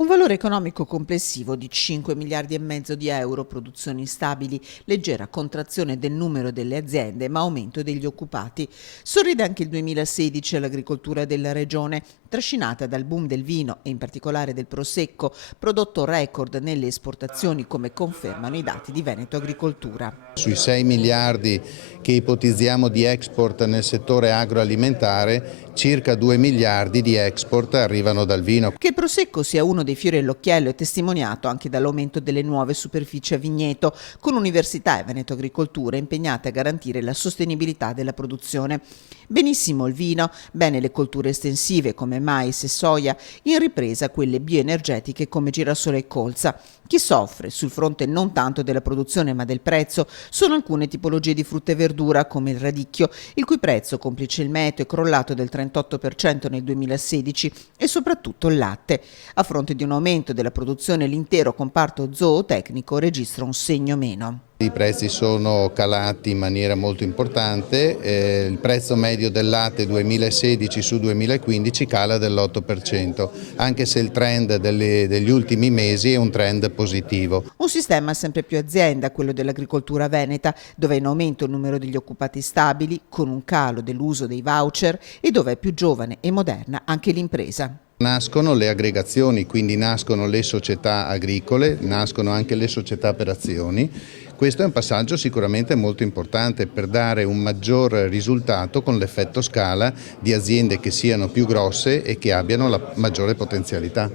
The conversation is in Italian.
Un valore economico complessivo di 5 miliardi e mezzo di euro, produzioni stabili, leggera contrazione del numero delle aziende ma aumento degli occupati. Sorride anche il 2016 all'agricoltura della regione, trascinata dal boom del vino e in particolare del prosecco, prodotto record nelle esportazioni come confermano i dati di Veneto Agricoltura. Sui 6 miliardi che ipotizziamo di export nel settore agroalimentare, circa 2 miliardi di export arrivano dal vino. Che il prosecco sia uno dei fiori all'occhiello è testimoniato anche dall'aumento delle nuove superfici a vigneto, con Università e Veneto Agricoltura impegnate a garantire la sostenibilità della produzione. Benissimo il vino, bene le colture estensive come mais e soia, in ripresa quelle bioenergetiche come girasole e colza. Chi soffre, sul fronte non tanto della produzione ma del prezzo, sono alcune tipologie di frutta e verdura come il radicchio, il cui prezzo, complice il meteo, è crollato del 38% nel 2016 e soprattutto il latte. A fronte di un aumento della produzione, l'intero comparto zootecnico registra un segno meno. I prezzi sono calati in maniera molto importante, il prezzo medio del latte 2016 su 2015 cala dell'8%, anche se il trend degli ultimi mesi è un trend positivo. Un sistema sempre più azienda, quello dell'agricoltura veneta, dove è in aumento il numero degli occupati stabili, con un calo dell'uso dei voucher e dove è più giovane e moderna anche l'impresa. Nascono le aggregazioni, quindi nascono le società agricole, nascono anche le società per azioni. Questo è un passaggio sicuramente molto importante per dare un maggior risultato con l'effetto scala di aziende che siano più grosse e che abbiano la maggiore potenzialità.